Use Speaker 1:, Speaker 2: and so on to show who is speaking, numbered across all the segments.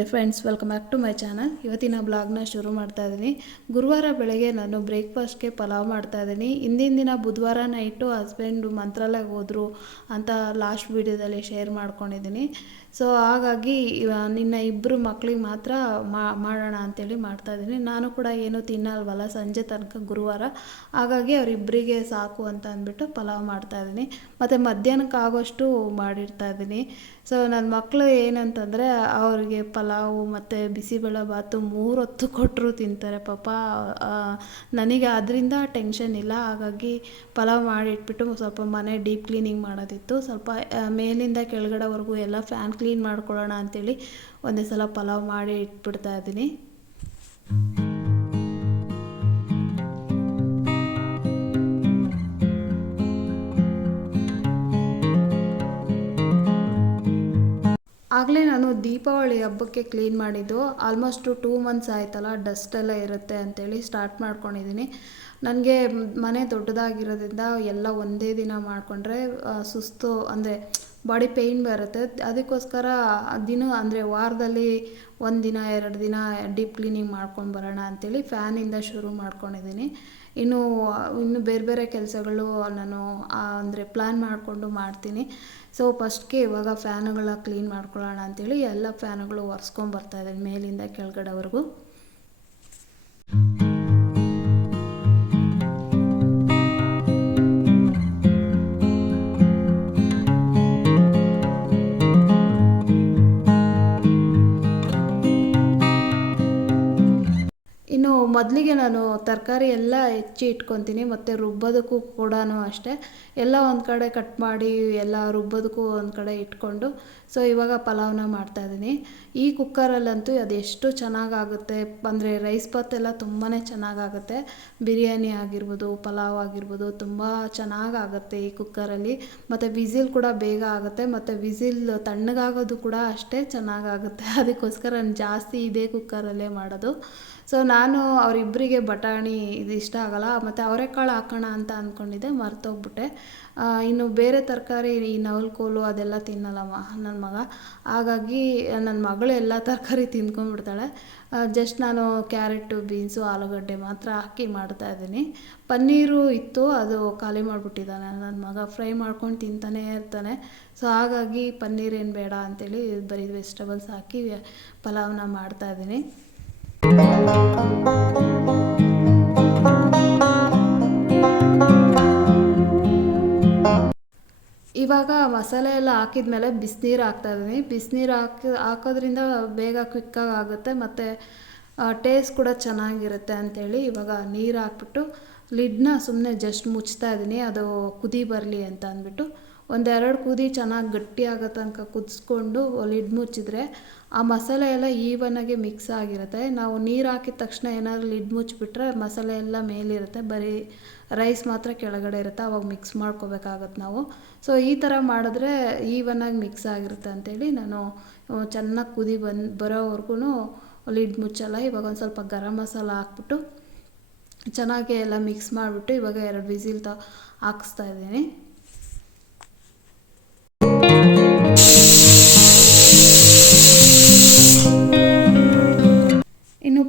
Speaker 1: Dear friends welcome back to my channel ಇವತ್ತಿನ ಬ್ಲಾಗ್ನ ಶುರು ಮಾಡ್ತಾ ಇದ್ದೀನಿ ಗುರುವಾರ ಬೆಳಗ್ಗೆ ನಾನು ಬ್ರೇಕ್ಫಾಸ್ಟ್ಗೆ ಪಲಾವ್ ಮಾಡ್ತಾ ಇದ್ದೀನಿ ಹಿಂದಿನ ದಿನ ಬುಧವಾರ ನೈಟು ಹಸ್ಬೆಂಡು ಮಂತ್ರಾಲಯಕ್ಕೆ ಹೋದರು ಅಂತ ಲಾಸ್ಟ್ ವೀಡಿಯೋದಲ್ಲಿ ಶೇರ್ ಮಾಡ್ಕೊಂಡಿದ್ದೀನಿ ಸೊ ಹಾಗಾಗಿ ನಿನ್ನ ಇಬ್ಬರು ಮಕ್ಳಿಗೆ ಮಾತ್ರ ಮಾಡೋಣ ಅಂತೇಳಿ ಮಾಡ್ತಾ ಇದ್ದೀನಿ. ನಾನು ಕೂಡ ಏನೂ ತಿನ್ನಲ್ವಲ್ಲ, ಸಂಜೆ ತನಕ ಗುರುವಾರ. ಹಾಗಾಗಿ ಅವರಿಬ್ಬರಿಗೆ ಸಾಕು ಅಂತ ಅಂದ್ಬಿಟ್ಟು ಪಲಾವ್ ಮಾಡ್ತಾ ಇದ್ದೀನಿ. ಮತ್ತು ಮಧ್ಯಾಹ್ನಕ್ಕೆ ಆಗೋಷ್ಟು ಮಾಡಿರ್ತಾ ಇದ್ದೀನಿ. ಸೊ ನನ್ನ ಮಕ್ಕಳು ಏನಂತಂದರೆ, ಅವ್ರಿಗೆ ಪಲಾವು ಮತ್ತು ಬಿಸಿಬೇಳೆ ಬಾತು ಮೂರು ಹೊತ್ತು ಕೊಟ್ಟರು ತಿಂತಾರೆ ಪಾಪ. ನನಗೆ ಅದರಿಂದ ಟೆನ್ಷನ್ ಇಲ್ಲ. ಹಾಗಾಗಿ ಪಲಾವ್ ಮಾಡಿಟ್ಬಿಟ್ಟು ಸ್ವಲ್ಪ ಮನೆ ಡೀಪ್ ಕ್ಲೀನಿಂಗ್ ಮಾಡೋದಿತ್ತು. ಸ್ವಲ್ಪ ಮೇಲಿಂದ ಕೆಳಗಡೆವರೆಗೂ ಎಲ್ಲ ಫ್ಯಾನ್ ಕ್ಲೀನ್ ಮಾಡ್ಕೊಳ್ಳೋಣ ಅಂತೇಳಿ ಒಂದೇ ಸಲ ಪಲಾವ್ ಮಾಡಿ ಇಟ್ಬಿಡ್ತಾ ಇದ್ದೀನಿ. ಆಗಲೇ ನಾನು ದೀಪಾವಳಿ ಹಬ್ಬಕ್ಕೆ ಕ್ಲೀನ್ ಮಾಡಿದ್ದು ಆಲ್ಮೋಸ್ಟು ಟೂ ಮಂತ್ಸ್ ಆಯ್ತಲ್ಲ ಡಸ್ಟ್ ಎಲ್ಲ ಇರುತ್ತೆ ಅಂತೇಳಿ ಸ್ಟಾರ್ಟ್ ಮಾಡ್ಕೊಂಡಿದ್ದೀನಿ. ನನಗೆ ಮನೆ ದೊಡ್ಡದಾಗಿರೋದ್ರಿಂದ ಎಲ್ಲ ಒಂದೇ ದಿನ ಮಾಡಿಕೊಂಡ್ರೆ ಸುಸ್ತು ಅಂದರೆ ಬಾಡಿ ಪೇಯ್ನ್ ಬರುತ್ತೆ. ಅದಕ್ಕೋಸ್ಕರ ದಿನ, ಅಂದರೆ ವಾರದಲ್ಲಿ ಒಂದು ದಿನ, ಎರಡು ದಿನ ಡೀಪ್ ಕ್ಲೀನಿಂಗ್ ಮಾಡ್ಕೊಂಡು ಬರೋಣ ಅಂತೇಳಿ ಫ್ಯಾನಿಂದ ಶುರು ಮಾಡ್ಕೊಂಡಿದ್ದೀನಿ. ಇನ್ನು ಇನ್ನು ಬೇರೆ ಬೇರೆ ಕೆಲಸಗಳು ನಾನು ಅಂದರೆ ಪ್ಲ್ಯಾನ್ ಮಾಡಿಕೊಂಡು ಮಾಡ್ತೀನಿ. ಸೊ ಫಸ್ಟ್ಗೆ ಇವಾಗ ಫ್ಯಾನುಗಳ ಕ್ಲೀನ್ ಮಾಡ್ಕೊಳ್ಳೋಣ ಅಂತೇಳಿ ಎಲ್ಲ ಫ್ಯಾನುಗಳು ಒರೆಸ್ಕೊಂಡು ಬರ್ತಾ ಇದ್ದೀನಿ ಮೇಲಿಂದ ಕೆಳಗಡೆವರೆಗೂ. ಮೊದಲಿಗೆ ನಾನು ತರಕಾರಿ ಎಲ್ಲ ಹೆಚ್ಚಿ ಇಟ್ಕೊತೀನಿ, ಮತ್ತು ರುಬ್ಬೋದಕ್ಕೂ ಕೂಡ ಅಷ್ಟೇ. ಎಲ್ಲ ಒಂದು ಕಡೆ ಕಟ್ ಮಾಡಿ, ಎಲ್ಲ ರುಬ್ಬೋದಕ್ಕೂ ಒಂದು ಕಡೆ ಇಟ್ಕೊಂಡು ಸೊ ಇವಾಗ ಪಲಾವ್ನ ಮಾಡ್ತಾಯಿದ್ದೀನಿ ಈ ಕುಕ್ಕರಲ್ಲಂತೂ ಅದೆಷ್ಟು ಚೆನ್ನಾಗಾಗುತ್ತೆ. ಅಂದರೆ ರೈಸ್ ಬಾತ್ ಎಲ್ಲ ತುಂಬಾ ಚೆನ್ನಾಗಾಗುತ್ತೆ. ಬಿರಿಯಾನಿ ಆಗಿರ್ಬೋದು, ಪಲಾವ್ ಆಗಿರ್ಬೋದು, ತುಂಬ ಚೆನ್ನಾಗಾಗುತ್ತೆ ಈ ಕುಕ್ಕರಲ್ಲಿ. ಮತ್ತು ವಿಸಿಲ್ ಕೂಡ ಬೇಗ ಆಗುತ್ತೆ. ಮತ್ತು ವಿಸಿಲ್ ತಣ್ಣಗಾಗೋದು ಕೂಡ ಅಷ್ಟೇ ಚೆನ್ನಾಗಾಗುತ್ತೆ. ಅದಕ್ಕೋಸ್ಕರ ನಾನು ಜಾಸ್ತಿ ಇದೇ ಕುಕ್ಕರಲ್ಲೇ ಮಾಡೋದು. ಸೊ ನಾನು ಅವರಿಬ್ಬರಿಗೆ ಬಟಾಣಿ ಇದು ಇಷ್ಟ ಆಗಲ್ಲ. ಮತ್ತು ಅವರೆಕಾಳು ಹಾಕೋಣ ಅಂತ ಅಂದ್ಕೊಂಡಿದ್ದೆ ಮರ್ತೋಗ್ಬಿಟ್ಟೆ. ಇನ್ನು ಬೇರೆ ತರಕಾರಿ, ಈ ನವಲ್ಕೋಲು ಅದೆಲ್ಲ ತಿನ್ನಲ್ಲಮ್ಮ. ನನ್ನ ಮಗ. ಹಾಗಾಗಿ ನನ್ನ ಮಗಳು ಎಲ್ಲ ತರಕಾರಿ ತಿಂದ್ಕೊಂಡ್ಬಿಡ್ತಾಳೆ. ಜಸ್ಟ್ ನಾನು ಕ್ಯಾರೆಟು, ಬೀನ್ಸು, ಆಲೂಗಡ್ಡೆ ಮಾತ್ರ ಹಾಕಿ ಮಾಡ್ತಾ ಇದ್ದೀನಿ. ಪನ್ನೀರು ಇತ್ತು, ಅದು ಖಾಲಿ ಮಾಡಿಬಿಟ್ಟಿದ್ದಾನೆ. ನನ್ನ ಮಗ ಫ್ರೈ ಮಾಡ್ಕೊಂಡು ತಿಂತಾನೇ ಇರ್ತಾನೆ. ಸೊ ಹಾಗಾಗಿ ಪನ್ನೀರ್ ಏನು ಬೇಡ ಅಂತೇಳಿ ಬರೀ ವೆಜಿಟೇಬಲ್ಸ್ ಹಾಕಿ, ಪಲಾವ್ನ ಮಾಡ್ತಾ ಇವಾಗ ಮಸಾಲೆ ಎಲ್ಲ ಹಾಕಿದ್ಮೇಲೆ ಬಿಸಿನೀರು ಹಾಕ್ತಾಯಿದ್ದೀನಿ ಬಿಸಿನೀರು ಹಾಕಿ, ಹಾಕೋದ್ರಿಂದ ಬೇಗ ಕ್ವಿಕ್ಕಾಗಿ ಆಗುತ್ತೆ. ಮತ್ತು ಟೇಸ್ಟ್ ಕೂಡ ಚೆನ್ನಾಗಿರುತ್ತೆ ಅಂಥೇಳಿ ಇವಾಗ ನೀರು ಹಾಕ್ಬಿಟ್ಟು ಲಿಡ್ನ ಸುಮ್ಮನೆ ಜಸ್ಟ್ ಮುಚ್ತಾ ಇದ್ದೀನಿ. ಅದು ಕುದಿ ಬರಲಿ ಅಂತ ಅಂದ್ಬಿಟ್ಟು. ಒಂದೆರಡು ಕುದಿ ಚೆನ್ನಾಗಿ ಗಟ್ಟಿ ತನಕ ಕುದಿಸ್ಕೊಂಡು ಲಿಡ್ ಮುಚ್ಚಿದ್ರೆ ಆ ಮಸಾಲೆ ಎಲ್ಲ ಈವನಾಗಿ ಮಿಕ್ಸ್ ಆಗಿರುತ್ತೆ. ನಾವು ನೀರು ಹಾಕಿದ ತಕ್ಷಣ ಏನಾದರೂ ಲಿಡ್ ಮುಚ್ಚಿಬಿಟ್ರೆ ಮಸಾಲೆ ಎಲ್ಲ ಮೇಲಿರುತ್ತೆ. ಬರೀ ರೈಸ್ ಮಾತ್ರ ಕೆಳಗಡೆ ಇರುತ್ತೆ. ಅವಾಗ ಮಿಕ್ಸ್ ಮಾಡ್ಕೋಬೇಕಾಗತ್ತೆ ನಾವು. ಸೊ ಈ ಥರ ಮಾಡಿದ್ರೆ ಈವನಾಗಿ ಮಿಕ್ಸ್ ಆಗಿರುತ್ತೆ ಅಂತೇಳಿ ನಾನು ಚೆನ್ನಾಗಿ ಕುದಿ ಬಂದು ಬರೋವರೆಗೂ ಲಿಡ್ ಮುಚ್ಚಲ್ಲ. ಇವಾಗ ಒಂದು ಸ್ವಲ್ಪ ಗರಂ ಮಸಾಲ ಹಾಕ್ಬಿಟ್ಟು ಚೆನ್ನಾಗಿ ಎಲ್ಲ ಮಿಕ್ಸ್ ಮಾಡಿಬಿಟ್ಟು ಇವಾಗ ಎರಡು ವಿಸಿಲ್ ತ ಹಾಕಿಸ್ತಾ ಇದ್ದೀನಿ.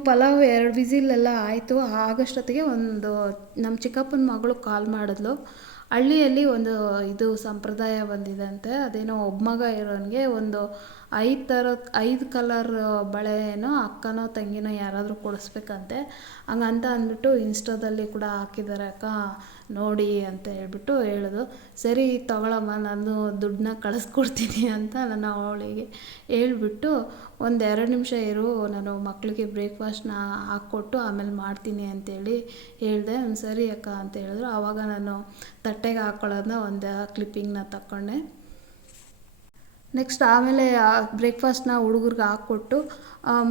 Speaker 1: ಪಲಾವ್ ಎರಡು ವಿಸಿಲೆಲ್ಲ ಆಯಿತು, ಆಗಷ್ಟೊತ್ತಿಗೆ ಒಂದು ನಮ್ಮ ಚಿಕ್ಕಪ್ಪನ ಮಗಳು ಕಾಲ್ ಮಾಡಿದ್ಲು. ಹಳ್ಳಿಯಲ್ಲಿ ಒಂದು ಇದು ಸಂಪ್ರದಾಯ ಬಂದಿದೆ ಅಂತೆ. ಅದೇನೋ ಒಬ್ಬ ಮಗ ಇರೋನಿಗೆ ಒಂದು ಐದು ಥರದ ಐದು ಕಲರ್ ಬಳೆನೋ ಅಕ್ಕನೋ ತಂಗಿನೋ ಯಾರಾದರೂ ಕೊಡಿಸ್ಬೇಕಂತೆ. ಹಂಗಂತ ಅಂದ್ಬಿಟ್ಟು ಇನ್ಸ್ಟಾದಲ್ಲಿ ಕೂಡ ಹಾಕಿದ್ದಾರೆ, ಅಕ್ಕ, ನೋಡಿ ಅಂತ ಹೇಳ್ಬಿಟ್ಟು ಹೇಳಿದ್ರು ಸರಿ, ತಗೊಳಮ್ಮ, ನಾನು ದುಡ್ಡನ್ನ ಕಳಿಸ್ಕೊಡ್ತೀನಿ ಅಂತ ನಾನು ಅವಳಿಗೆ ಹೇಳ್ಬಿಟ್ಟು ಒಂದು ಎರಡು ನಿಮಿಷ ಇರು, ನಾನು ಮಕ್ಕಳಿಗೆ ಬ್ರೇಕ್ಫಾಸ್ಟ್ನ ಹಾಕ್ಕೊಟ್ಟು ಆಮೇಲೆ ಮಾಡ್ತೀನಿ ಅಂತೇಳಿ ಹೇಳಿದೆ. ಸರಿ ಅಕ್ಕ ಅಂತ ಹೇಳಿದ್ರು. ಆವಾಗ ನಾನು ತಟ್ಟೆಗೆ ಹಾಕ್ಕೊಳ್ಳೋದನ್ನ ಒಂದು ಕ್ಲಿಪ್ಪಿಂಗ್ನ ತಗೊಂಡೆ ನೆಕ್ಸ್ಟ್ ಆಮೇಲೆ ಬ್ರೇಕ್ಫಾಸ್ಟ್ನ ಹುಡುಗರಿಗೆ ಹಾಕ್ಕೊಟ್ಟು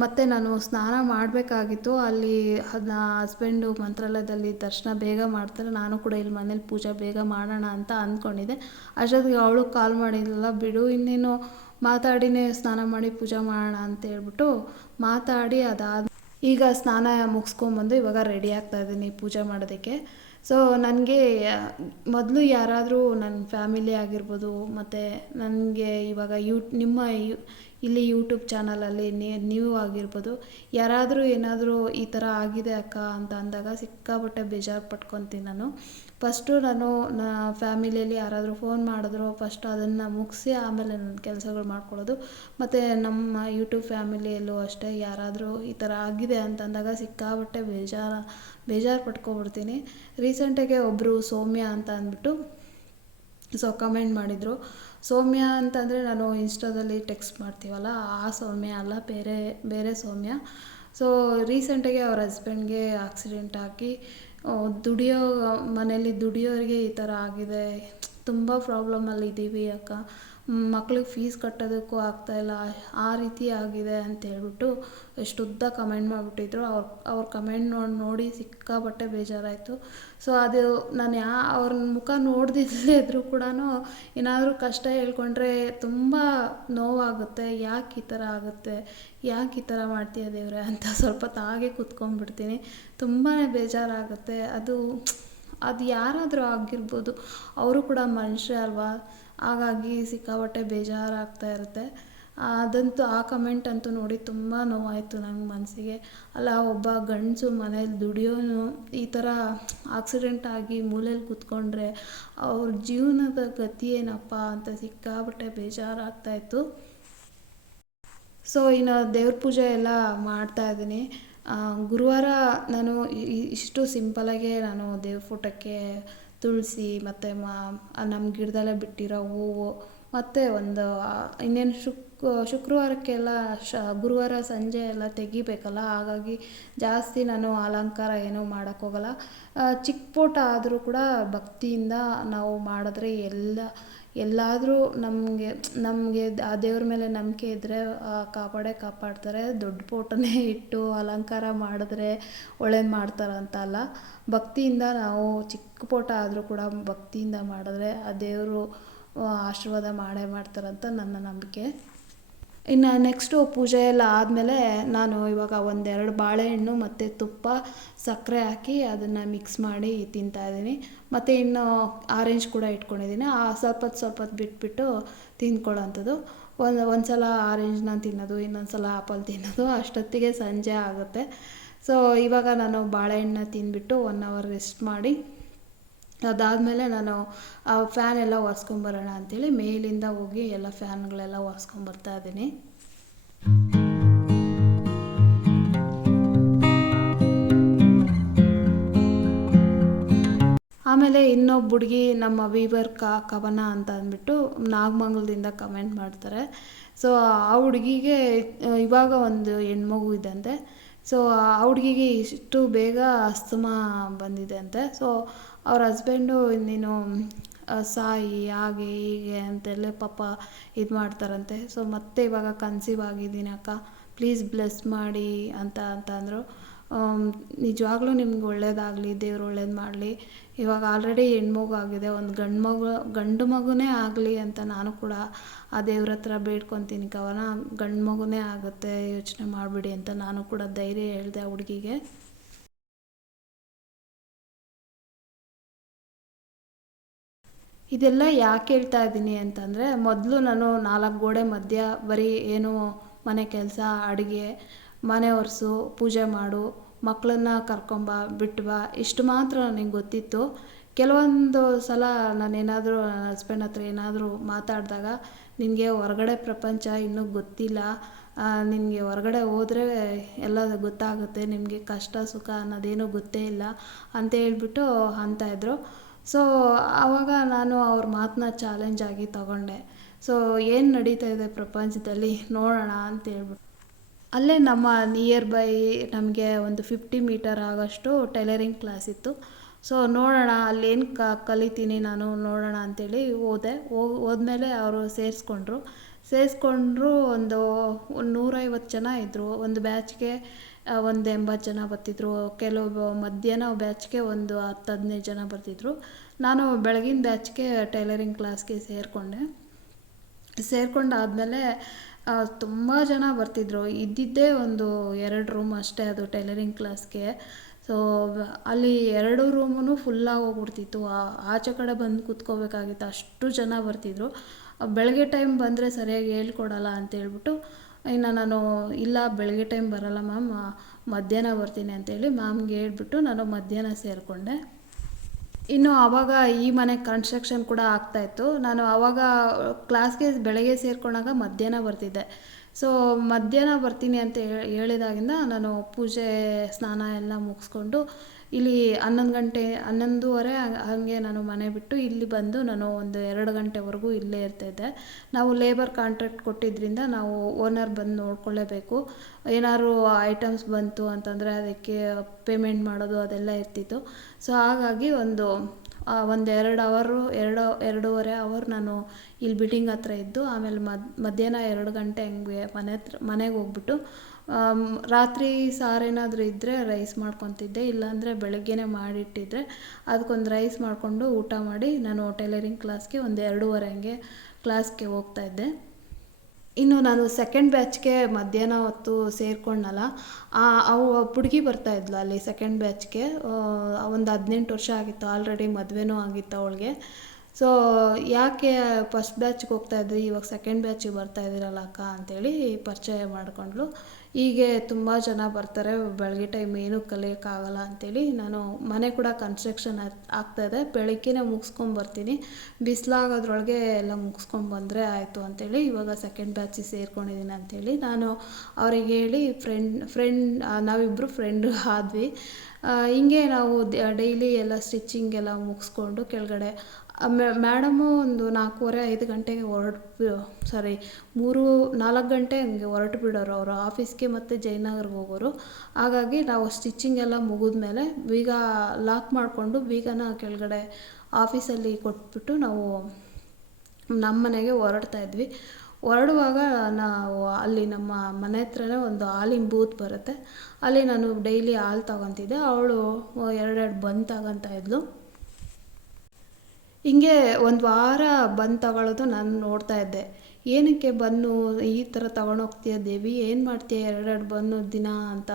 Speaker 1: ಮತ್ತೆ ನಾನು ಸ್ನಾನ ಮಾಡಬೇಕಾಗಿತ್ತು. ಅಲ್ಲಿ ಅದನ್ನ ಹಸ್ಬೆಂಡು ಮಂತ್ರಾಲಯದಲ್ಲಿ ದರ್ಶನ ಬೇಗ ಮಾಡ್ತಾರೆ. ನಾನು ಕೂಡ ಇಲ್ಲಿ ಮನೇಲಿ ಪೂಜೆ ಬೇಗ ಮಾಡೋಣ ಅಂತ ಅಂದ್ಕೊಂಡಿದ್ದೆ. ಅಷ್ಟೊತ್ತಿಗೆ ಅವಳು ಕಾಲ್ ಮಾಡಿದ್ಲಲ್ಲ, ಬಿಡು, ಇನ್ನೇನು ಮಾತಾಡಿನೇ ಸ್ನಾನ ಮಾಡಿ ಪೂಜೆ ಮಾಡೋಣ ಅಂತ ಹೇಳ್ಬಿಟ್ಟು ಮಾತಾಡಿ ಅದಾದ ಈಗ ಸ್ನಾನ ಮುಗಿಸ್ಕೊಂಬಂದು ಇವಾಗ ರೆಡಿ ಆಗ್ತಾ ಇದ್ದೀನಿ ಪೂಜೆ ಮಾಡೋದಕ್ಕೆ. ಸೊ ನನಗೆ, ಮೊದಲು ಯಾರಾದರೂ ನನ್ನ ಫ್ಯಾಮಿಲಿ ಆಗಿರ್ಬೋದು, ಮತ್ತು ನನಗೆ ಇವಾಗ ಯೂ, ನಿಮ್ಮ ಯು, ಇಲ್ಲಿ ಯೂಟ್ಯೂಬ್ ಚಾನಲಲ್ಲಿ ನೀವು ಆಗಿರ್ಬೋದು, ಯಾರಾದರೂ ಏನಾದರೂ ಈ ಥರ ಆಗಿದೆ ಅಕ್ಕ ಅಂತ ಅಂದಾಗ ಸಿಕ್ಕಾಪಟ್ಟೆ ಬೇಜಾರು ಪಟ್ಕೊತೀನಿ ನಾನು. ಫಸ್ಟು ನಾನು ನಾ ಫ್ಯಾಮಿಲಿಯಲ್ಲಿ ಯಾರಾದರೂ ಫೋನ್ ಮಾಡಿದ್ರು, ಫಸ್ಟ್ ಅದನ್ನು ಮುಗಿಸಿ ಆಮೇಲೆ ನನ್ನ ಕೆಲಸಗಳು ಮಾಡ್ಕೊಳ್ಳೋದು. ಮತ್ತು ನಮ್ಮ ಯೂಟ್ಯೂಬ್ ಫ್ಯಾಮಿಲಿಯಲ್ಲೂ ಅಷ್ಟೇ, ಯಾರಾದರೂ ಈ ಥರ ಆಗಿದೆ ಅಂತಂದಾಗ ಸಿಕ್ಕಾಪಟ್ಟೆ ಬೇಜಾರ, ಬೇಜಾರು ಪಟ್ಕೊಬಿಡ್ತೀನಿ. ರೀಸೆಂಟಾಗೆ ಒಬ್ಬರು ಸೌಮ್ಯ ಅಂತ ಅಂದ್ಬಿಟ್ಟು ಸೊ ಕಮೆಂಟ್ ಮಾಡಿದರು. ಸೌಮ್ಯ ಅಂತಂದರೆ ನಾನು ಇನ್ಸ್ಟಾದಲ್ಲಿ ಟೆಕ್ಸ್ಟ್ ಮಾಡ್ತೀವಲ್ಲ, ಆ ಸೌಮ್ಯ ಅಲ್ಲ, ಬೇರೆ ಬೇರೆ ಸೌಮ್ಯ. ಸೊ ರೀಸೆಂಟಾಗಿ ಅವ್ರ ಹಸ್ಬೆಂಡ್ಗೆ ಆಕ್ಸಿಡೆಂಟ್ ಆಗಿ ದುಡಿಯೋ ಮನೇಲಿ ದುಡಿಯೋರಿಗೆ ಈ ಥರ ಆಗಿದೆ. ತುಂಬ ಪ್ರಾಬ್ಲಮಲ್ಲಿ ಇದ್ದೀವಿ ಅಕ್ಕ. ಮಕ್ಳಿಗೆ ಫೀಸ್ ಕಟ್ಟೋದಕ್ಕೂ ಆಗ್ತಾಯಿಲ್ಲ ಆ ರೀತಿ ಆಗಿದೆ ಅಂತ ಹೇಳ್ಬಿಟ್ಟು ಎಷ್ಟು ಉದ್ದ ಕಮೆಂಟ್ ಮಾಡಿಬಿಟ್ಟಿದ್ರು. ಅವ್ರ ಅವ್ರ ಕಮೆಂಟ್ ನೋಡಿ ನೋಡಿ ಸಿಕ್ಕಾಪಟ್ಟೆ ಬೇಜಾರಾಯಿತು. ಸೊ ಅದು ನಾನು ಯಾ, ಅವ್ರ ಮುಖ ನೋಡ್ದಿಲ್ಲೇ ಇದ್ದರೂ ಕೂಡ ಏನಾದರೂ ಕಷ್ಟ ಹೇಳ್ಕೊಂಡ್ರೆ ತುಂಬ ನೋವಾಗುತ್ತೆ. ಯಾಕೆ ಈ ಥರ ಆಗುತ್ತೆ? ಯಾಕೆ ಈ ಥರ ಮಾಡ್ತೀಯ ದೇವ್ರೆ ಅಂತ ಸ್ವಲ್ಪ ತಾಗೆ ಕೂತ್ಕೊಂಡ್ಬಿಡ್ತೀನಿ. ತುಂಬಾ ಬೇಜಾರಾಗುತ್ತೆ. ಅದು ಅದು ಯಾರಾದರೂ ಆಗಿರ್ಬೋದು. ಅವರು ಕೂಡ ಮನುಷ್ಯ ಅಲ್ವಾ? ಹಾಗಾಗಿ ಸಿಕ್ಕಾಪಟ್ಟೆ ಬೇಜಾರಾಗ್ತಾ ಇರುತ್ತೆ. ಅದಂತೂ ಆ ಕಮೆಂಟ್ ಅಂತೂ ನೋಡಿ ತುಂಬ ನೋವಾಯಿತು ನಂಗೆ ಮನಸ್ಸಿಗೆ ಅಲ್ಲ, ಒಬ್ಬ ಗಂಡಸು ಮನೇಲಿ ದುಡಿಯೋನು ಈ ಥರ ಆಕ್ಸಿಡೆಂಟ್ ಆಗಿ ಮೂಲೆಯಲ್ಲಿ ಕೂತ್ಕೊಂಡ್ರೆ ಅವ್ರ ಜೀವನದ ಗತಿ ಏನಪ್ಪ ಅಂತ ಸಿಕ್ಕಾಪಟ್ಟೆ ಬೇಜಾರಾಗ್ತಾಯಿತ್ತು ಸೊ ಇನ್ನು ದೇವ್ರ ಪೂಜೆ ಎಲ್ಲ ಮಾಡ್ತಾಯಿದ್ದೀನಿ ಗುರುವಾರ ನಾನು ಇಷ್ಟು ಸಿಂಪಲಾಗೆ ನಾನು ದೇವ್ರ ಫೋಟೋಕ್ಕೆ ತುಳಸಿ ಮತ್ತು ಮಾ ನಮ್ಮ ಗಿಡದಲ್ಲೇ ಬಿಟ್ಟಿರೋ ಹೂವು, ಮತ್ತು ಒಂದು ಇನ್ನೇನು ಶುಕ್, ಶುಕ್ರವಾರಕ್ಕೆಲ್ಲ ಶ, ಗುರುವಾರ ಸಂಜೆ ಎಲ್ಲ ತೆಗಿಬೇಕಲ್ಲ, ಹಾಗಾಗಿ ಜಾಸ್ತಿ ನಾನು ಅಲಂಕಾರ ಏನೂ ಮಾಡೋಕ್ಕೋಗಲ್ಲ ಚಿಕ್ಕ ಪುಟ್ಟ ಆದರೂ ಕೂಡ ಭಕ್ತಿಯಿಂದ ನಾವು ಮಾಡಿದ್ರೆ ಎಲ್ಲ ಎಲ್ಲಾದರೂ ನಮಗೆ ನಮಗೆ ಆ ದೇವ್ರ ಮೇಲೆ ನಂಬಿಕೆ ಇದ್ದರೆ ಕಾಪಾಡೇ ಕಾಪಾಡ್ತಾರೆ. ದೊಡ್ಡ ಫೋಟೋನೇ ಇಟ್ಟು ಅಲಂಕಾರ ಮಾಡಿದ್ರೆ ಒಳ್ಳೇದು ಮಾಡ್ತಾರಂತ ಅಲ್ಲ. ಭಕ್ತಿಯಿಂದ ನಾವು ಚಿಕ್ಕ ಫೋಟೋ ಆದರೂ ಕೂಡ ಭಕ್ತಿಯಿಂದ ಮಾಡಿದ್ರೆ ಆ ದೇವರು ಆಶೀರ್ವಾದ ಮಾಡೇ ಮಾಡ್ತಾರಂತ ನನ್ನ ನಂಬಿಕೆ. ಇನ್ನು ನೆಕ್ಸ್ಟು ಪೂಜೆ ಎಲ್ಲ ಆದಮೇಲೆ ನಾನು ಇವಾಗ ಒಂದೆರಡು ಬಾಳೆಹಣ್ಣು ಮತ್ತು ತುಪ್ಪ ಸಕ್ಕರೆ ಹಾಕಿ ಅದನ್ನು ಮಿಕ್ಸ್ ಮಾಡಿ ತಿಂತಾಯಿದ್ದೀನಿ ಮತ್ತು ಇನ್ನು ಆರೆಂಜ್ ಕೂಡ ಇಟ್ಕೊಂಡಿದ್ದೀನಿ. ಆ ಸ್ವಲ್ಪ ಸ್ವಲ್ಪ ಬಿಟ್ಬಿಟ್ಟು ತಿಂದ್ಕೊಳ್ಳೋಂಥದ್ದು. ಒಂದು ಒಂದು ಸಲ ಆರೆಂಜ್ನ ತಿನ್ನೋದು ಇನ್ನೊಂದು ಸಲ ಆಪಲ್ ತಿನ್ನೋದು, ಅಷ್ಟೊತ್ತಿಗೆ ಸಂಜೆ ಆಗುತ್ತೆ. ಸೊ ಇವಾಗ ನಾನು ಬಾಳೆಹಣ್ಣನ್ನ ತಿಂದ್ಬಿಟ್ಟು ಒನ್ ಅವರ್ ರೆಸ್ಟ್ ಮಾಡಿ, ಅದಾದಮೇಲೆ ನಾನು, ಆ ಫ್ಯಾನ್ ಎಲ್ಲ ಒರೆಸ್ಕೊಂಬರೋಣ ಅಂಥೇಳಿ ಮೇಲಿಂದ ಹೋಗಿ ಎಲ್ಲ ಫ್ಯಾನ್ಗಳೆಲ್ಲ ಒರೆಸ್ಕೊಂಬರ್ತಾ ಇದ್ದೀನಿ. ಆಮೇಲೆ ಇನ್ನೊಬ್ಬ ಹುಡುಗಿ ನಮ್ಮ ವೀವರ್ ಕ, ಕವನ ಅಂತ ಅಂದ್ಬಿಟ್ಟು ನಾಗಮಂಗಲದಿಂದ ಕಮೆಂಟ್ ಮಾಡ್ತಾರೆ. ಸೊ ಆ ಹುಡುಗಿಗೆ ಇವಾಗ ಒಂದು ಹೆಣ್ಮಗು ಇದ್ದಂತೆ ಸೊ ಆ ಹುಡುಗಿಗೆ ಇಷ್ಟು ಬೇಗ ಅಸ್ತಮಾ ಬಂದಿದೆ ಅಂತೆ. ಸೊ ಅವ್ರ ಹಸ್ಬೆಂಡು ನೀನು ಸಾಯಿ, ಹಾಗೆ, ಹೀಗೆ ಅಂತೆಲ್ಲ ಪಾಪ ಇದು ಮಾಡ್ತಾರಂತೆ. ಸೊ ಮತ್ತೆ ಇವಾಗ ಕನ್ಸೀವ್ ಆಗಿದ್ದೀನಿ ಅಕ್ಕ. ಪ್ಲೀಸ್ ಬ್ಲೆಸ್ ಮಾಡಿ ಅಂತ ಅಂತ ಅಂದರು. ನಿಜವಾಗ್ಲೂ ನಿಮ್ಗೆ ಒಳ್ಳೇದಾಗಲಿ, ದೇವ್ರು ಒಳ್ಳೇದು ಮಾಡಲಿ. ಇವಾಗ ಆಲ್ರೆಡಿ ಹೆಣ್ಮಗು ಆಗಿದೆ, ಒಂದು ಗಂಡು ಮಗು, ಗಂಡು ಮಗುನೇ ಆಗಲಿ ಅಂತ ನಾನು ಕೂಡ ಆ ದೇವ್ರ ಹತ್ರ ಬೇಡ್ಕೊತೀನಿ ಕವನ. ಗಂಡು ಮಗುನೇ ಆಗುತ್ತೆ, ಯೋಚನೆ ಮಾಡಿಬಿಡಿ ಅಂತ ನಾನು ಕೂಡ ಧೈರ್ಯ ಹೇಳಿದೆ ಆ ಹುಡುಗಿಗೆ. ಇದೆಲ್ಲ ಯಾಕೆ ಹೇಳ್ತಾ ಇದ್ದೀನಿ ಅಂತಂದರೆ, ಮೊದಲು ನಾನು ನಾಲ್ಕು ಗೋಡೆ ಮಧ್ಯ ಬರೀ ಏನು ಮನೆ ಕೆಲಸ, ಅಡುಗೆ ಮನೆ ಒರೆಸು, ಪೂಜೆ ಮಾಡು ಮಕ್ಕಳನ್ನ ಕರ್ಕೊಂಬ ಬಿಟ್ಟು ಬಾ ಇಷ್ಟು ಮಾತ್ರ ನನಗೆ ಗೊತ್ತಿತ್ತು. ಕೆಲವೊಂದು ಸಲ ನಾನೇನಾದರೂ ನನ್ನ ಹಸ್ಬೆಂಡ್ ಹತ್ರ ಏನಾದರೂ ಮಾತಾಡಿದಾಗ ನಿನಗೆ ಹೊರಗಡೆ ಪ್ರಪಂಚ ಇನ್ನೂ ಗೊತ್ತಿಲ್ಲ. ನಿನಗೆ ಹೊರಗಡೆ ಹೋದರೆ ಎಲ್ಲ ಗೊತ್ತಾಗುತ್ತೆ ನಿಮಗೆ ಕಷ್ಟ, ಸುಖ ಅನ್ನೋದೇನೂ ಗೊತ್ತೇ ಇಲ್ಲ ಅಂತ ಹೇಳ್ಬಿಟ್ಟು ಅಂತಾಯಿದ್ರು ಸೊ ಆವಾಗ ನಾನು ಅವ್ರ ಮಾತನ್ನ ಚಾಲೆಂಜ್ ಆಗಿ ತಗೊಂಡೆ. ಸೊ ಏನು ನಡೀತಾ ಇದೆ ಪ್ರಪಂಚದಲ್ಲಿ ನೋಡೋಣ ಅಂತ ಹೇಳ್ಬಿಟ್ಟು. ಅಲ್ಲೇ ನಮ್ಮ ನಿಯರ್ ಬೈ ನಮಗೆ ಒಂದು ಫಿಫ್ಟಿ ಮೀಟರ್ ಆಗೋಷ್ಟು ಟೈಲರಿಂಗ್ ಕ್ಲಾಸ್ ಇತ್ತು. ಸೊ ನೋಡೋಣ, ಅಲ್ಲೇನು ಕ, ಕಲಿತೀನಿ ನಾನು, ನೋಡೋಣ ಅಂಥೇಳಿ ಹೋದೆ. ಹೋದ್ಮೇಲೆ ಅವರು ಸೇರಿಸ್ಕೊಂಡ್ರು. ಸೇರಿಸ್ಕೊಂಡ್ರು ಒಂದು ನೂರೈವತ್ತು ಜನ ಇದ್ದರು ಒಂದು ಬ್ಯಾಚ್ಗೆ ಒಂದು ಎಂಬತ್ತು ಜನ ಬರ್ತಿದ್ರು. ಕೆಲವು ಮಧ್ಯಾಹ್ನ ಬ್ಯಾಚ್ಗೆ ಒಂದು ಹತ್ತು, ಹದಿನೈದು ಜನ ಬರ್ತಿದ್ರು. ನಾನು ಬೆಳಗಿನ ಬ್ಯಾಚ್ಗೆ ಟೈಲರಿಂಗ್ ಕ್ಲಾಸ್ಗೆ ಸೇರಿಕೊಂಡೆ. ಸೇರ್ಕೊಂಡಾದಮೇಲೆ ತುಂಬ ಜನ ಬರ್ತಿದ್ರು. ಇದ್ದಿದ್ದೇ ಒಂದು ಎರಡು ರೂಮ್ ಅಷ್ಟೇ ಅದು ಟೈಲರಿಂಗ್ ಕ್ಲಾಸ್ಗೆ ಸೊ ಅಲ್ಲಿ ಎರಡು ರೂಮೂ ಫುಲ್ಲಾಗಿ ಹೋಗ್ಬಿಡ್ತಿತ್ತು ಆಚೆ ಕಡೆ ಬಂದು ಕೂತ್ಕೋಬೇಕಾಗಿತ್ತು. ಅಷ್ಟು ಜನ ಬರ್ತಿದ್ರು. ಬೆಳಗ್ಗೆ ಟೈಮ್ ಬಂದರೆ ಸರಿಯಾಗಿ ಹೇಳ್ಕೊಡಲ್ಲ ಅಂತೇಳ್ಬಿಟ್ಟು ಇನ್ನು ನಾನು, ಇಲ್ಲ, ಬೆಳಗ್ಗೆ ಟೈಮ್ ಬರಲ್ಲ ಮ್ಯಾಮ್ ಮಧ್ಯಾಹ್ನ ಬರ್ತೀನಿ ಅಂತೇಳಿ ಮ್ಯಾಮ್ಗೆ ಹೇಳ್ಬಿಟ್ಟು ನಾನು ಮಧ್ಯಾಹ್ನ ಸೇರಿಕೊಂಡೆ. ಇನ್ನು ಆವಾಗ ಈ ಮನೆ ಕನ್ಸ್ಟ್ರಕ್ಷನ್ ಕೂಡ ಆಗ್ತಾಯಿತ್ತು ನಾನು ಆವಾಗ ಕ್ಲಾಸ್ಗೆ ಬೆಳಗ್ಗೆ ಸೇರ್ಕೊಂಡಾಗ ಮಧ್ಯಾಹ್ನ ಬರ್ತಿದ್ದೆ. ಸೊ ಮಧ್ಯಾಹ್ನ ಬರ್ತೀನಿ ಅಂತ ಹೇಳಿದಾಗಿಂದ ನಾನು ಪೂಜೆ, ಸ್ನಾನ ಎಲ್ಲ ಮುಗಿಸ್ಕೊಂಡು ಇಲ್ಲಿ ಹನ್ನೊಂದು ಗಂಟೆ, ಹನ್ನೊಂದುವರೆ ಹಾಗೆ ನಾನು ಮನೆ ಬಿಟ್ಟು ಇಲ್ಲಿ ಬಂದು ನಾನು ಒಂದು ಎರಡು ಗಂಟೆವರೆಗೂ ಇಲ್ಲೇ ಇರ್ತಾಯಿದ್ದೆ ನಾವು ಲೇಬರ್ ಕಾಂಟ್ರಾಕ್ಟ್ ಕೊಟ್ಟಿದ್ದರಿಂದ ನಾವು ಓನರ್ ಬಂದು ನೋಡ್ಕೊಳ್ಳೇಬೇಕು. ಏನಾದ್ರು ಐಟಮ್ಸ್ ಬಂತು ಅಂತಂದರೆ ಅದಕ್ಕೆ ಪೇಮೆಂಟ್ ಮಾಡೋದು ಅದೆಲ್ಲ ಇರ್ತಿತ್ತು. ಸೊ ಹಾಗಾಗಿ ಒಂದು ಒಂದು ಎರಡು ಅವರು, ಎರಡು, ಎರಡೂವರೆ ಅವರ್ ನಾನು ಇಲ್ಲಿ ಬಿಲ್ಡಿಂಗ್ ಹತ್ರ ಇದ್ದು ಆಮೇಲೆ ಮಧ್ಯಾಹ್ನ ಎರಡು ಗಂಟೆ ಹಂಗೆ ಮನೆ ಹತ್ರ, ಮನೆಗೆ ಹೋಗ್ಬಿಟ್ಟು ರಾತ್ರಿ ಸಾರೇನಾದರೂ ಇದ್ದರೆ ರೈಸ್ ಮಾಡ್ಕೊತಿದ್ದೆ, ಇಲ್ಲಾಂದರೆ ಬೆಳಗ್ಗೆನೇ ಮಾಡಿಟ್ಟಿದ್ದರೆ ಅದಕ್ಕೊಂದು ರೈಸ್ ಮಾಡಿಕೊಂಡು ಊಟ ಮಾಡಿ ನಾನು ಟೈಲರಿಂಗ್ ಕ್ಲಾಸ್ಗೆ ಒಂದು ಎರಡೂವರೆ ಹಂಗೆ ಕ್ಲಾಸ್ಗೆ ಹೋಗ್ತಾಯಿದ್ದೆ ಇನ್ನು ನಾನು ಸೆಕೆಂಡ್ ಬ್ಯಾಚ್ಗೆ ಮಧ್ಯಾಹ್ನ ಹೊತ್ತು ಸೇರಿಕೊಂಡಲ್ಲ ಅವು ಹುಡುಗಿ ಬರ್ತಾಯಿದ್ಲು ಅಲ್ಲಿ ಸೆಕೆಂಡ್ ಬ್ಯಾಚ್ಗೆ ಒಂದು ಹದಿನೆಂಟು ವರ್ಷ ಆಗಿತ್ತು ಆಲ್ರೆಡಿ ಮದುವೆನೂ ಆಗಿತ್ತು ಅವಳಿಗೆ. ಸೊ ಯಾಕೆ ಫಸ್ಟ್ ಬ್ಯಾಚ್ಗೆ ಹೋಗ್ತಾಯಿದ್ರಿ ಇವಾಗ ಸೆಕೆಂಡ್ ಬ್ಯಾಚಿಗೆ ಬರ್ತಾ ಇದ್ದೀರಲ್ಲ ಅಕ್ಕ ಅಂತೇಳಿ ಪರಿಚಯ ಮಾಡಿಕೊಂಡ್ಳು. ಹೀಗೆ ತುಂಬ ಜನ ಬರ್ತಾರೆ, ಬೆಳಗ್ಗೆ ಟೈಮ್ ಏನೂ ಕಲಿಯೋಕ್ಕಾಗಲ್ಲ ಅಂತೇಳಿ ನಾನು ಮನೆ ಕೂಡ ಕನ್ಸ್ಟ್ರಕ್ಷನ್ ಆಗ್ತಾಯಿದೆ ಬೆಳಗ್ಗೆನೇ ಮುಗಿಸ್ಕೊಂಡು ಬರ್ತೀನಿ. ಬಿಸಿಲಾಗೋದ್ರೊಳಗೆ ಎಲ್ಲ ಮುಗಿಸ್ಕೊಂಡು ಬಂದರೆ ಆಯಿತು ಅಂತೇಳಿ ಇವಾಗ ಸೆಕೆಂಡ್ ಬ್ಯಾಚಿಗೆ ಸೇರ್ಕೊಂಡಿದ್ದೀನಿ ಅಂಥೇಳಿ ನಾನು ಅವ್ರಿಗೆ ಹೇಳಿ ಫ್ರೆಂಡ್ ಫ್ರೆಂಡ್ ನಾವಿಬ್ಬರು ಫ್ರೆಂಡ್ ಆದ್ವಿ. ಹಿಂಗೆ ನಾವು ಡೈಲಿ ಎಲ್ಲ ಸ್ಟಿಚ್ಚಿಂಗ್ ಎಲ್ಲ ಮುಗಿಸ್ಕೊಂಡು ಕೆಳಗಡೆ ಮೇಡಮು ಒಂದು ನಾಲ್ಕೂವರೆ, ಐದು ಗಂಟೆಗೆ ಹೊರಟು ಸಾರಿ ಮೂರು, ನಾಲ್ಕು ಗಂಟೆ ಹಂಗೆ ಹೊರಟು ಬಿಡೋರು ಅವರು ಆಫೀಸ್ಗೆ ಮತ್ತು ಜಯನಗರ್ಗೆ ಹೋಗೋರು. ಹಾಗಾಗಿ ನಾವು ಸ್ಟಿಚ್ಚಿಂಗ್ ಎಲ್ಲ ಮುಗಿದ್ಮೇಲೆ ಬೀಗ ಲಾಕ್ ಮಾಡಿಕೊಂಡು ಬೀಗನ ಕೆಳಗಡೆ ಆಫೀಸಲ್ಲಿ ಕೊಟ್ಬಿಟ್ಟು ನಾವು ನಮ್ಮ ಮನೆಗೆ ಹೊರಡ್ತಾ ಇದ್ವಿ. ಹೊರಡುವಾಗ ನಾವು ಅಲ್ಲಿ ನಮ್ಮ ಮನೆ ಹತ್ರನೇ ಒಂದು ಹಾಲಿನ ಬೂತ್ ಬರುತ್ತೆ. ಅಲ್ಲಿ ನಾನು ಡೈಲಿ ಹಾಲು ತಗೊತಿದ್ದೆ. ಅವಳು ಎರಡೆರಡು ಬಂದು ತಗೊತಾ ಇದ್ಲು. ಹಿಂಗೆ ಒಂದು ವಾರ ಬಂದು ತಗೊಳ್ಳೋದು ನಾನು ನೋಡ್ತಾ ಇದ್ದೆ. ಏನಕ್ಕೆ ಬನ್ನು ಈ ಥರ ತಗೊಂಡೋಗ್ತೀಯ ದೇವಿ? ಏನು ಮಾಡ್ತೀಯ ಎರಡೆರಡು ಬನ್ನು ದಿನ ಅಂತ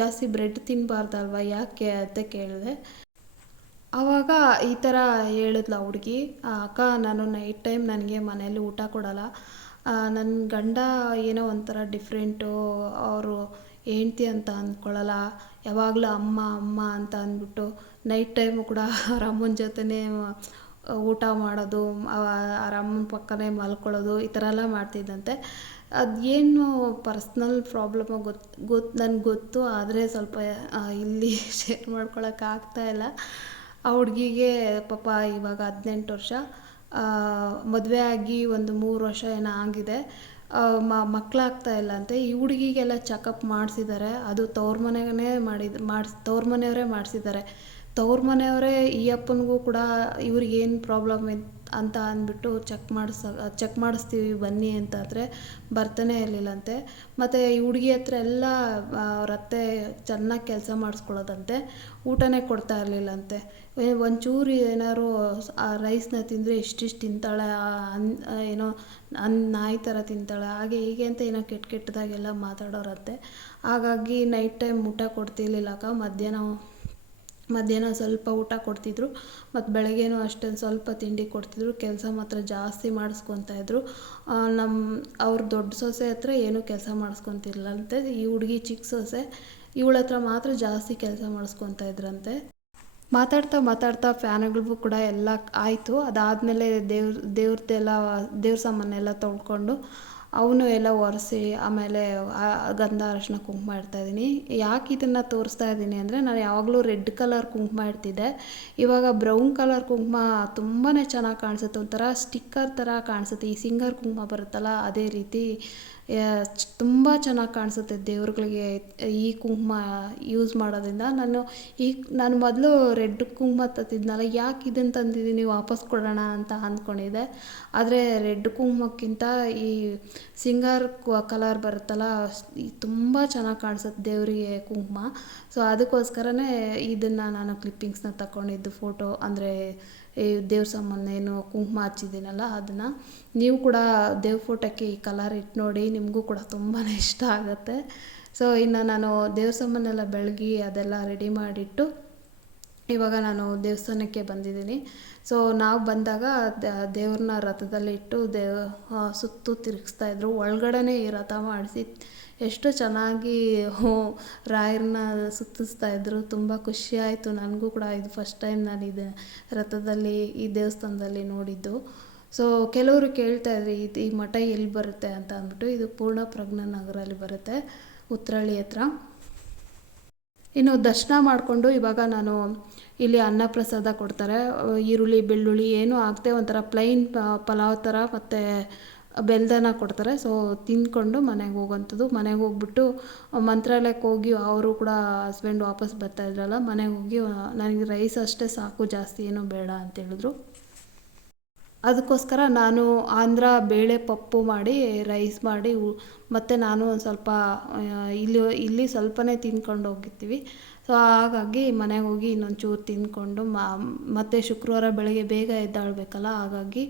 Speaker 1: ಜಾಸ್ತಿ ಬ್ರೆಡ್ ತಿನ್ನಬಾರ್ದಲ್ವ ಯಾಕೆ ಅಂತ ಕೇಳಿದೆ. ಆವಾಗ ಈ ಥರ ಹೇಳಿದ್ಲು ಹುಡುಗಿ. ಅಕ್ಕ ನಾನು ನೈಟ್ ಟೈಮ್ ನನಗೆ ಮನೇಲಿ ಊಟ ಕೊಡಲ್ಲ. ನನ್ನ ಗಂಡ ಏನೋ ಒಂಥರ ಡಿಫ್ರೆಂಟು ಅವರು ಹೆಂಡ್ತಿ ಅಂತ ಅಂದ್ಕೊಳ್ಳಲ್ಲ, ಯಾವಾಗಲೂ ಅಮ್ಮ ಅಮ್ಮ ಅಂತ ಅಂದ್ಬಿಟ್ಟು ನೈಟ್ ಟೈಮು ಕೂಡ ಅವ್ರ ಅಮ್ಮನ ಜೊತೆನೇ ಊಟ ಮಾಡೋದು ಅವ್ರ ಅಮ್ಮನ ಪಕ್ಕನೇ ಮಲ್ಕೊಳ್ಳೋದು, ಈ ಥರ ಎಲ್ಲ ಮಾಡ್ತಿದ್ದಂತೆ. ಅದೇನು ಪರ್ಸ್ನಲ್ ಪ್ರಾಬ್ಲಮ್ ಗೊತ್ತು ಗೊತ್ತು ನನಗೆ ಗೊತ್ತು, ಆದರೆ ಸ್ವಲ್ಪ ಇಲ್ಲಿ ಶೇರ್ ಮಾಡ್ಕೊಳಕ್ಕೆ ಇಲ್ಲ. ಆ ಹುಡುಗಿಗೆ ಪಾಪ ಇವಾಗ ಹದಿನೆಂಟು ವರ್ಷ ಮದುವೆ ಆಗಿ ಒಂದು ಮೂರು ವರ್ಷ ಏನೋ ಆಗಿದೆ. ಮಕ್ಕಳಾಗ್ತಾ ಇಲ್ಲ ಅಂತೆ ಈ ಹುಡುಗಿಗೆಲ್ಲ ಚೆಕಪ್ ಮಾಡಿಸಿದ್ದಾರೆ. ಅದು ತವ್ರ ಮನೆಗೇ ಮಾಡಿದ್ದು ಮಾಡ್ಸಿ, ತವ್ರ ಮನೆಯವರೇ ಮಾಡಿಸಿದ್ದಾರೆ. ತವ್ರ ಮನೆಯವರೇ ಈ ಅಪ್ಪನಿಗೂ ಕೂಡ ಇವ್ರಿಗೆ ಏನು ಪ್ರಾಬ್ಲಮ್ ಅಂತ ಅಂದ್ಬಿಟ್ಟು ಚೆಕ್ ಮಾಡಿಸ ಚೆಕ್ ಮಾಡಿಸ್ತೀವಿ ಬನ್ನಿ ಅಂತಾದರೆ ಬರ್ತಾನೆ ಇರಲಿಲ್ಲಂತೆ. ಮತ್ತು ಈ ಹುಡುಗಿ ಹತ್ರ ಎಲ್ಲ ಅವ್ರ ಅತ್ತೆ ಚೆನ್ನಾಗಿ ಕೆಲಸ ಮಾಡಿಸ್ಕೊಳ್ಳೋದಂತೆ, ಊಟನೇ ಕೊಡ್ತಾ ಇರಲಿಲ್ಲಂತೆ. ಒಂಚೂರು ಏನಾದ್ರು ಆ ರೈಸ್ನ ತಿಂದರೆ ಇಷ್ಟಿಷ್ಟು ತಿಂತಾಳೆ ಅನ್ ಏನೋ ಅನ್ ನಾಯಿ ಥರ ತಿಂತಾಳೆ, ಹಾಗೆ ಹೀಗೆ ಅಂತ ಏನೋ ಕೆಟ್ಟ ಕೆಟ್ಟದಾಗೆಲ್ಲ ಮಾತಾಡೋರಂತೆ. ಹಾಗಾಗಿ ನೈಟ್ ಟೈಮ್ ಊಟ ಕೊಡ್ತಿರ್ಲಿಲ್ಲಕ್ಕ ಮಧ್ಯಾಹ್ನ ಮಧ್ಯಾಹ್ನ ಸ್ವಲ್ಪ ಊಟ ಕೊಡ್ತಿದ್ರು, ಮತ್ತು ಬೆಳಗ್ಗೆನೂ ಅಷ್ಟೇ ಸ್ವಲ್ಪ ತಿಂಡಿ ಕೊಡ್ತಿದ್ರು, ಕೆಲಸ ಮಾತ್ರ ಜಾಸ್ತಿ ಮಾಡಿಸ್ಕೊತಾ ನಮ್ಮ ಅವ್ರ ದೊಡ್ಡ ಸೊಸೆ ಹತ್ರ ಏನೂ ಕೆಲಸ ಮಾಡಿಸ್ಕೊತಿರ್ಲಂತೆ, ಈ ಹುಡುಗಿ ಚಿಕ್ಕ ಸೊಸೆ, ಇವಳ ಹತ್ರ ಮಾತ್ರ ಜಾಸ್ತಿ ಕೆಲಸ ಮಾಡಿಸ್ಕೊತಾ ಇದ್ರಂತೆ. ಮಾತಾಡ್ತಾ ಮಾತಾಡ್ತಾ ಫ್ಯಾನ್ಗಳಿಗೂ ಕೂಡ ಎಲ್ಲ ಆಯಿತು. ಅದಾದಮೇಲೆ ದೇವ್ರ ದೇವ್ರದ್ದೆಲ್ಲ ದೇವ್ರ ಸಾಮಾನೆಲ್ಲ ತೊಳ್ಕೊಂಡು ಅವನು ಎಲ್ಲ ಒರೆಸಿ, ಆಮೇಲೆ ಗಂಧ ಅರಶಿನ ಕುಂಕುಮ ಇಡ್ತಾಯಿದ್ದೀನಿ ಯಾಕೆ ಇದನ್ನು ತೋರಿಸ್ತಾ ಇದ್ದೀನಿ ಅಂದರೆ, ನಾನು ಯಾವಾಗಲೂ ರೆಡ್ ಕಲರ್ ಕುಂಕುಮ ಇಡ್ತಿದ್ದೆ ಇವಾಗ ಬ್ರೌನ್ ಕಲರ್ ಕುಂಕುಮ ತುಂಬಾ ಚೆನ್ನಾಗಿ ಕಾಣಿಸುತ್ತೆ. ಒಂಥರ ಸ್ಟಿಕ್ಕರ್ ಥರ ಕಾಣಿಸುತ್ತೆ. ಈ ಸಿಂಗರ್ ಕುಂಕುಮ ಬರುತ್ತಲ್ಲ, ಅದೇ ರೀತಿ ತುಂಬ ಚೆನ್ನಾಗಿ ಕಾಣಿಸುತ್ತೆ ದೇವ್ರುಗಳಿಗೆ ಈ ಕುಂಕುಮ ಯೂಸ್ ಮಾಡೋದ್ರಿಂದ. ನಾನು ಈ, ನಾನು ಮೊದಲು ರೆಡ್ ಕುಂಕುಮ ತತ್ತಿದ್ನಲ್ಲ, ಯಾಕೆ ಇದನ್ನು ತಂದಿದ್ದೀನಿ ವಾಪಸ್ ಕೊಡೋಣ ಅಂತ ಅಂದ್ಕೊಂಡಿದ್ದೆ. ಆದರೆ ರೆಡ್ ಕುಂಕುಮಕ್ಕಿಂತ ಈ ಸಿಂಗಾರ್ ಕಲರ್ ಬರುತ್ತಲ್ಲ ತುಂಬ ಚೆನ್ನಾಗಿ ಕಾಣಿಸುತ್ತೆ ದೇವರಿಗೆ ಕುಂಕುಮ. ಸೊ ಅದಕ್ಕೋಸ್ಕರನೇ ಇದನ್ನು ನಾನು ಕ್ಲಿಪ್ಪಿಂಗ್ಸ್ನ ತಗೊಂಡಿದ್ದು ಫೋಟೋ ಅಂದರೆ ದೇವ್ರ ಏನು ಕುಂಕುಮ ಹಚ್ಚಿದ್ದೀನಲ್ಲ, ಅದನ್ನು ನೀವು ಕೂಡ ದೇವ್ರ ಫೋಟೋಕ್ಕೆ ಈ ಕಲರ್ ಇಟ್ಟು ನೋಡಿ ನಿಮಗೂ ಕೂಡ ತುಂಬಾ ಇಷ್ಟ ಆಗುತ್ತೆ. ಸೊ ಇನ್ನು ನಾನು ದೇವ್ರ ಸಾಮಾನೆಲ್ಲ ಬೆಳಗಿ ಅದೆಲ್ಲ ರೆಡಿ ಮಾಡಿಟ್ಟು ಇವಾಗ ನಾನು ದೇವಸ್ಥಾನಕ್ಕೆ ಬಂದಿದ್ದೀನಿ. ಸೊ ನಾವು ಬಂದಾಗ ದೇವ್ರನ್ನ ರಥದಲ್ಲಿ ಇಟ್ಟು ದೇವ ಸುತ್ತು ತಿರುಗಿಸ್ತಾ ಇದ್ರು. ಒಳಗಡೆನೇ ಈ ರಥ ಮಾಡಿಸಿ ಎಷ್ಟು ಚೆನ್ನಾಗಿ ಹೋ, ರಾಯರನ್ನ ಸುತ್ತಿಸ್ತಾ ಇದ್ದರು ತುಂಬ ಖುಷಿ ಆಯಿತು. ನನಗೂ ಕೂಡ ಇದು ಫಸ್ಟ್ ಟೈಮ್ ನಾನು ಇದು ರಥದಲ್ಲಿ, ಈ ದೇವಸ್ಥಾನದಲ್ಲಿ ನೋಡಿದ್ದು. ಸೊ ಕೆಲವರು ಕೇಳ್ತಾ ಇದ್ರಿ, ಇದು ಈ ಮಠ ಎಲ್ಲಿ ಬರುತ್ತೆ? ಅಂತ ಅಂದ್ಬಿಟ್ಟು, ಇದು ಪೂರ್ಣ ನಗರಲ್ಲಿ ಬರುತ್ತೆ ಉತ್ರಳ್ಳಿ ಹತ್ರ. ಇನ್ನು ದರ್ಶನ ಮಾಡಿಕೊಂಡು ಇವಾಗ ನಾನು ಇಲ್ಲಿ ಅನ್ನ ಪ್ರಸಾದ ಕೊಡ್ತಾರೆ. ಈರುಳ್ಳಿ, ಬೆಳ್ಳುಳ್ಳಿ, ಏನೂ ಹಾಕ್ದೆ ಒಂಥರ ಪ್ಲೈನ್ ಪಲಾವ್ ಥರ ಮತ್ತು ಬೆಲ್ದನ ಕೊಡ್ತಾರೆ. ಸೊ ತಿಂದ್ಕೊಂಡು ಮನೆಗೆ ಹೋಗೋಂಥದ್ದು ಮನೆಗೆ ಹೋಗ್ಬಿಟ್ಟು ಮಂತ್ರಾಲಯಕ್ಕೆ ಹೋಗಿ ಅವರು ಕೂಡ ಹಸ್ಬೆಂಡ್ ವಾಪಸ್ ಬರ್ತಾ ಇದ್ರಲ್ಲ, ಮನೆಗೆ ಹೋಗಿ ನನಗೆ ರೈಸ್ ಅಷ್ಟೇ ಸಾಕು, ಜಾಸ್ತಿ ಏನೂ ಬೇಡ ಅಂತ ಹೇಳಿದ್ರು. ಅದಕ್ಕೋಸ್ಕರ ನಾನು ಆಂಧ್ರ ಬೇಳೆ ಪಪ್ಪು ಮಾಡಿ ರೈಸ್ ಮಾಡಿ ಮತ್ತು ನಾನು ಒಂದು ಸ್ವಲ್ಪ ಇಲ್ಲಿ ಇಲ್ಲಿ ಸ್ವಲ್ಪನೇ ತಿಂದ್ಕೊಂಡು ಹೋಗಿರ್ತೀವಿ. ಸೊ ಹಾಗಾಗಿ ಮನೆಗೆ ಹೋಗಿ ಇನ್ನೊಂದು ಚೂರು ತಿಂದ್ಕೊಂಡು ಮತ್ತೆ ಶುಕ್ರವಾರ ಬೆಳಗ್ಗೆ ಬೇಗ ಎದ್ದಾಳ್ಬೇಕಲ್ಲ, ಹಾಗಾಗಿ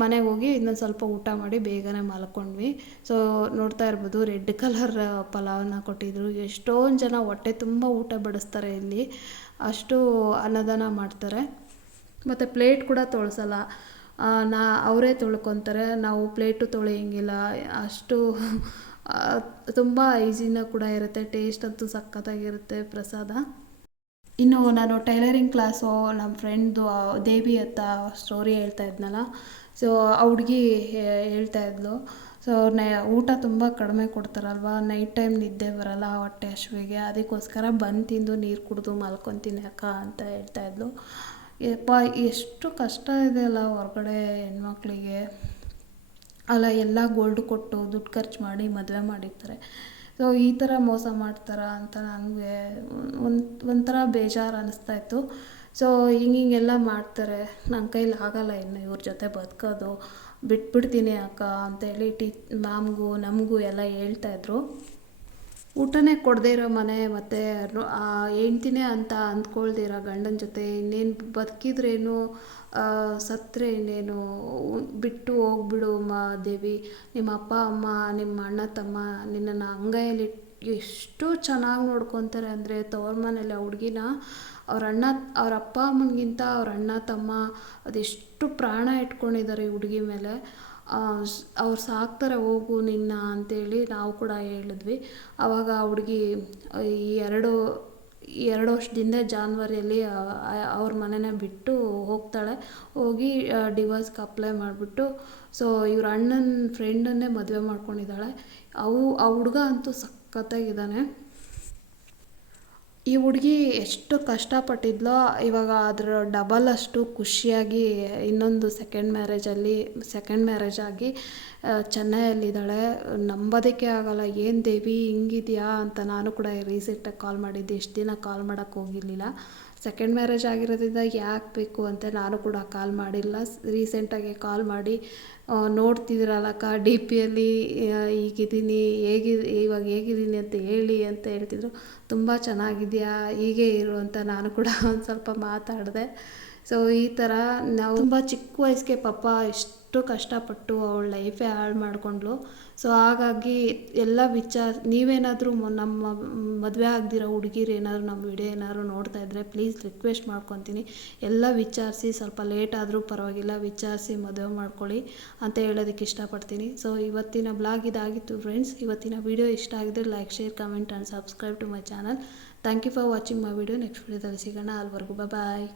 Speaker 1: ಮನೆಗೆ ಹೋಗಿ ಇನ್ನೊಂದು ಸ್ವಲ್ಪ ಊಟ ಮಾಡಿ ಬೇಗನೆ ಮಲ್ಕೊಂಡ್ವಿ. ಸೊ ನೋಡ್ತಾ ಇರ್ಬೋದು, ರೆಡ್ ಕಲರ್ ಪಲಾವನ್ನ ಕೊಟ್ಟಿದ್ರು. ಎಷ್ಟೊಂದು ಜನ ಹೊಟ್ಟೆ ತುಂಬ ಊಟ ಬಡಿಸ್ತಾರೆ ಇಲ್ಲಿ. ಅಷ್ಟು ಅನ್ನದಾನ ಮಾಡ್ತಾರೆ. ಮತ್ತು ಪ್ಲೇಟ್ ಕೂಡ ತೊಳ್ಸಲ್ಲ. ನಾ, ಅವರೇ ತೊಳ್ಕೊತಾರೆ. ನಾವು ಪ್ಲೇಟು ತೊಳೆಯಂಗಿಲ್ಲ. ಅಷ್ಟು ತುಂಬ ಈಸಿನ ಕೂಡ ಇರುತ್ತೆ ಟೇಸ್ಟ್ ಅಂತೂ ಸಖತ್ತಾಗಿರುತ್ತೆ ಪ್ರಸಾದ. ಇನ್ನು ನಾನು ಟೈಲರಿಂಗ್ ಕ್ಲಾಸು ನಮ್ಮ ಫ್ರೆಂಡ್ದು ದೇವಿ ಅಂತ ಸ್ಟೋರಿ ಹೇಳ್ತಾ ಇದ್ನಲ್ಲ ಸೊ ಆ ಹುಡುಗಿ ಹೇಳ್ತಾ ಇದ್ಲು ಸೊ ನ ಊಟ ತುಂಬ ಕಡಿಮೆ ಕೊಡ್ತಾರಲ್ವ ನೈಟ್ ಟೈಮ್ ನಿದ್ದೆ ಬರಲ್ಲ ಹೊಟ್ಟೆ ಹಶುವಿಗೆ ಅದಕ್ಕೋಸ್ಕರ ಬಂದು ತಿಂದು ನೀರು ಕುಡಿದು ಮಲ್ಕೊತೀನಿ ಅಕ್ಕ ಅಂತ ಹೇಳ್ತಾ ಇದ್ಲು. ಯಪ್ಪ, ಎಷ್ಟು ಕಷ್ಟ ಇದೆ ಅಲ್ಲ ಹೊರಗಡೆ ಹೆಣ್ಮಕ್ಳಿಗೆ. ಅಲ್ಲ, ಎಲ್ಲ ಗೋಲ್ಡ್ ಕೊಟ್ಟು ದುಡ್ಡು ಖರ್ಚು ಮಾಡಿ ಮದುವೆ ಮಾಡಿರ್ತಾರೆ. ಸೊ ಈ ಥರ ಮೋಸ ಮಾಡ್ತಾರ ಅಂತ ನನಗೆ ಒಂದು, ಒಂಥರ ಬೇಜಾರು ಅನ್ನಿಸ್ತಾ ಇತ್ತು. ಸೊ ಹಿಂಗೆ ಹಿಂಗೆಲ್ಲ ಮಾಡ್ತಾರೆ. ನನ್ನ ಕೈಲಿ ಆಗಲ್ಲ ಇನ್ನು ಇವ್ರ ಜೊತೆ ಬದುಕೋದು. ಬಿಟ್ಬಿಡ್ತೀನಿ ಅಕ್ಕ ಅಂತೇಳಿ ಟೀ ಮ್ಯಾಮ್ಗೂ ನಮಗೂ ಎಲ್ಲ ಹೇಳ್ತಾಯಿದ್ರು ಊಟನೇ ಕೊಡದೇ ಇರೋ ಮನೆ ಮತ್ತು ಹೆಂಡ್ತಿನೇ ಅಂತ ಅಂದ್ಕೊಳ್ದಿರೋ ಗಂಡನ ಜೊತೆ ಇನ್ನೇನು ಬದುಕಿದ್ರೇನು ಸತ್ತರೆ ಇನ್ನೇನು ಬಿಟ್ಟು ಹೋಗ್ಬಿಡು ಮಾ ದೇವಿ. ನಿಮ್ಮ ಅಪ್ಪ, ಅಮ್ಮ, ನಿಮ್ಮ ಅಣ್ಣ, ತಮ್ಮ ನಿನ್ನನ್ನು ಅಂಗೈಯಲ್ಲಿ ಎಷ್ಟು ಚೆನ್ನಾಗಿ ನೋಡ್ಕೊತಾರೆ ಅಂದರೆ ತವ್ರ ಮನೇಲಿ ಆ ಹುಡುಗಿನ. ಅವ್ರ ಅಣ್ಣ, ಅವ್ರ ಅಪ್ಪ ಅಮ್ಮನಿಗಿಂತ ಅವ್ರ ಅಣ್ಣ, ತಮ್ಮ ಅದೆಷ್ಟು ಪ್ರಾಣ ಇಟ್ಕೊಂಡಿದ್ದಾರೆ ಈ ಹುಡುಗಿ ಮೇಲೆ. ಅವ್ರು ಸಾಕ್ತಾರೆ ಹೋಗು ನಿನ್ನ ಅಂತೇಳಿ ನಾವು ಕೂಡ ಹೇಳಿದ್ವಿ. ಆವಾಗ ಆ ಹುಡುಗಿ ಈ ಎರಡು ಎರಡು ವರ್ಷದಿಂದ ಜಾನ್ವರಿಯಲ್ಲಿ ಅವ್ರ ಮನೆನೇ ಬಿಟ್ಟು ಹೋಗ್ತಾಳೆ. ಹೋಗಿ ಡಿವೋರ್ಸ್ಗೆ ಅಪ್ಲೈ ಮಾಡಿಬಿಟ್ಟು ಸೊ ಇವ್ರ ಅಣ್ಣನ ಫ್ರೆಂಡನ್ನೇ ಮದುವೆ ಮಾಡ್ಕೊಂಡಿದ್ದಾಳೆ. ಅವು, ಆ ಹುಡುಗ ಅಂತೂ ಸಖತ್ತಾಗಿದ್ದಾನೆ. ಈ ಹುಡುಗಿ ಎಷ್ಟು ಕಷ್ಟಪಟ್ಟಿದ್ಲೋ, ಇವಾಗ ಅದರ ಡಬಲ್ ಅಷ್ಟು ಖುಷಿಯಾಗಿ ಇನ್ನೊಂದು ಸೆಕೆಂಡ್ ಮ್ಯಾರೇಜಲ್ಲಿ ಸೆಕೆಂಡ್ ಮ್ಯಾರೇಜ್ ಆಗಿ ಚೆನ್ನೈಯಲ್ಲಿದ್ದಾಳೆ. ನಂಬೋದಕ್ಕೆ ಆಗಲ್ಲ, ಏನು ದೇವಿ ಹಿಂಗಿದೆಯಾ? ಅಂತ ನಾನು ಕೂಡ ರೀಸೆಂಟಾಗಿ ಕಾಲ್ ಮಾಡಿದ್ದೆ. ಇಷ್ಟು ದಿನ ಕಾಲ್ ಮಾಡೋಕ್ಕೆ ಹೋಗಿರಲಿಲ್ಲ. ಸೆಕೆಂಡ್ ಮ್ಯಾರೇಜ್ ಆಗಿರೋದ್ರಿಂದ ಯಾಕೆ ಬೇಕು ಅಂತ ನಾನು ಕೂಡ ಕಾಲ್ ಮಾಡಿಲ್ಲ. ರೀಸೆಂಟಾಗಿ ಕಾಲ್ ಮಾಡಿ ನೋಡ್ತಿದ್ದೀರಲ್ಲ ನೋಡ್ತಿದ್ದೀರಲ್ಲಕ್ಕ ಡಿ ಪಿಯಲ್ಲಿ ಈಗಿದ್ದೀನಿ, ಹೇಗಿ, ಇವಾಗ ಹೇಗಿದ್ದೀನಿ ಅಂತ ಹೇಳಿ ಅಂತ ಹೇಳ್ತಿದ್ರು. ತುಂಬ ಚೆನ್ನಾಗಿದೆಯಾ, ಹೀಗೆ ಇರು ಅಂತ ನಾನು ಕೂಡ ಒಂದು ಸ್ವಲ್ಪ ಮಾತಾಡಿದೆ. ಸೊ ಈ ಥರ ನಾವು ತುಂಬ ಚಿಕ್ಕ ವಯಸ್ಸಿಗೆ ಪಾಪ ಎಷ್ಟು ಕಷ್ಟಪಟ್ಟು ಅವಳ ಲೈಫೇ ಹಾಳು ಮಾಡಿಕೊಂಡ್ಲು ಸೊ ಹಾಗಾಗಿ ಎಲ್ಲ ವಿಚಾರ, ನೀವೇನಾದರೂ ನಮ್ಮ ಮದುವೆ ಆಗದಿರೋ ಹುಡುಗಿರು ಏನಾದರೂ, ನಮ್ಮ ವಿಡಿಯೋ ಏನಾದರೂ ನೋಡ್ತಾ ಇದ್ದರೆ ಪ್ಲೀಸ್ ರಿಕ್ವೆಸ್ಟ್ ಮಾಡ್ಕೊತೀನಿ. ಎಲ್ಲ ವಿಚಾರಿಸಿ, ಸ್ವಲ್ಪ ಲೇಟ್ ಆದರೂ ಪರವಾಗಿಲ್ಲ, ವಿಚಾರಿಸಿ ಮದುವೆ ಮಾಡ್ಕೊಳ್ಳಿ ಅಂತ ಹೇಳೋದಕ್ಕೆ ಇಷ್ಟಪಡ್ತೀನಿ. ಸೊ ಇವತ್ತಿನ ಬ್ಲಾಗ್ ಇದಾಗಿತ್ತು ಫ್ರೆಂಡ್ಸ್ ಇವತ್ತಿನ ವಿಡಿಯೋ ಇಷ್ಟ ಆಗಿದ್ರೆ like share comment and subscribe to my channel thank you for watching my video next ವಿಡಿಯೋದಲ್ಲಿ ಸಿಗೋಣ. ಅಲ್ವರೆಗೂ ಬಾಯ್